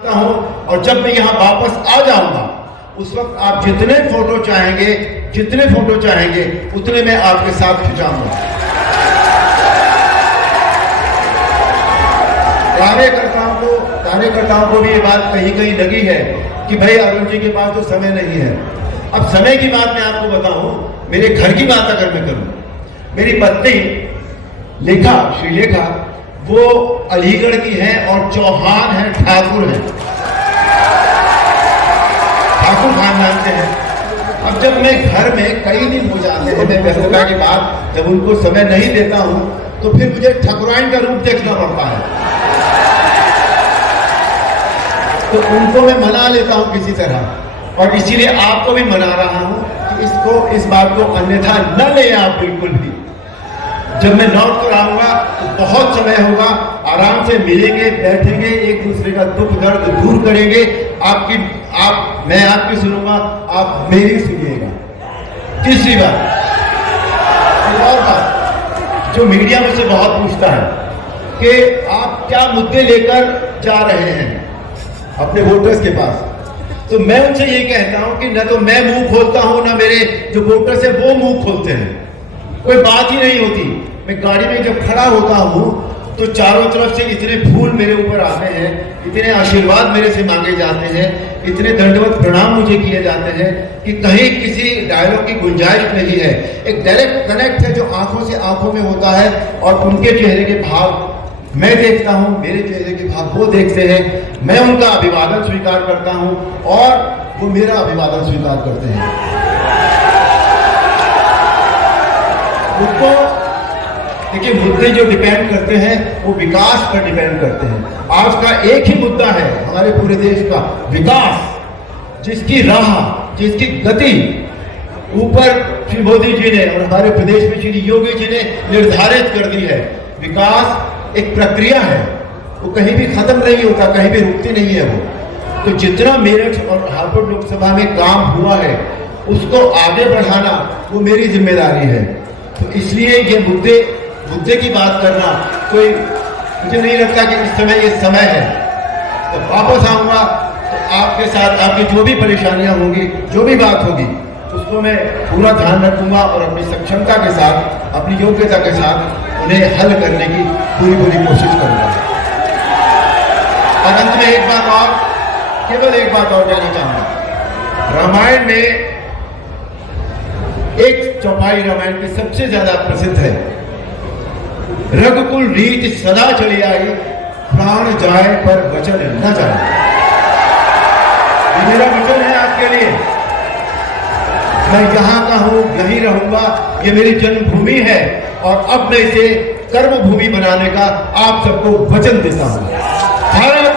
हूं और जब मैं यहां वापस आ जाऊंगा उस वक्त आप जितने फोटो चाहेंगे उतने मैं आपके साथ खिंचाऊंगा। कार्यकर्ताओं को भी ये बात कहीं कहीं लगी है कि भाई अरुण जी के पास तो समय नहीं है। अब समय की बात मैं आपको बताऊं, मेरे घर की बात अगर मैं करूं, मेरी पत्नी श्रीलेखा वो अलीगढ़ की है और चौहान है, ठाकुर खानदान से है। अब जब मैं घर में कई दिन हो जाते हैं, मैं व्यस्तता के बाद जब उनको समय नहीं देता हूं तो फिर मुझे ठकुराइन का रूप देखना पड़ता है। तो उनको मैं मना लेता हूं किसी तरह, और इसीलिए आपको भी मना रहा हूं कि इस बात को अन्यथा न ले आप बिल्कुल भी। जब मैं लौट कर आऊंगा तो बहुत समय होगा, आराम से मिलेंगे, बैठेंगे, एक दूसरे का दुख दर्द दूर करेंगे। मैं आपकी सुनूंगा, आप मेरी सुनिएगा। तीसरी बात, एक और बात जो मीडिया मुझसे बहुत पूछता है कि आप क्या मुद्दे लेकर जा रहे हैं अपने वोटर्स के पास, तो मैं उनसे ये कहता हूं कि न तो मैं मुंह खोलता हूं, ना मेरे जो वोटर्स है वो मुंह खोलते हैं। कोई बात ही नहीं होती। मैं गाड़ी में जब खड़ा होता हूं तो चारों तरफ से इतने फूल मेरे ऊपर आते हैं, इतने आशीर्वाद मेरे से मांगे जाते हैं, इतने दंडवत प्रणाम मुझे किए जाते हैं कि कहीं किसी डायलॉग की गुंजाइश नहीं है। एक डायरेक्ट कनेक्ट है जो आंखों से आंखों में होता है, और उनके चेहरे के भाव मैं देखता हूं, मेरे चेहरे के भाव वो देखते हैं। मैं उनका अभिवादन स्वीकार करता हूं और वो मेरा अभिवादन स्वीकार करते हैं। देखिए, मुद्दे जो डिपेंड करते हैं वो विकास पर डिपेंड करते हैं। आज का एक ही मुद्दा है हमारे पूरे देश का, विकास, जिसकी राह, जिसकी गति ऊपर श्री मोदी जी ने और हमारे प्रदेश में श्री योगी जी ने निर्धारित कर दी है। विकास एक प्रक्रिया है, वो कहीं भी खत्म नहीं होता, कहीं भी रुकती नहीं है वो। तो जितना मेरठ और हापुड़ लोकसभा में काम हुआ है उसको आगे बढ़ाना वो मेरी जिम्मेदारी है। तो इसलिए ये मुद्दे की बात करना कोई, मुझे नहीं लगता कि इस समय ये समय है। तो वापस आऊंगा तो आपके साथ आपकी जो भी परेशानियां होंगी, जो भी बात होगी, उसको मैं पूरा ध्यान रखूंगा और अपनी सक्षमता के साथ, अपनी योग्यता के साथ उन्हें हल करने की पूरी कोशिश करूंगा। और अंत में केवल एक बात और कहना चाहूंगा। रामायण में एक चौपाई रामायण की सबसे ज्यादा प्रसिद्ध है, रघुकुल रीत सदा चली आई, प्राण जाए पर वचन न जाए। ये मेरा वचन है आपके लिए। मैं यहां का हूं, यहीं रहूंगा, ये मेरी जन्मभूमि है और अब मैं इसे कर्मभूमि बनाने का आप सबको वचन देता हूं। भारत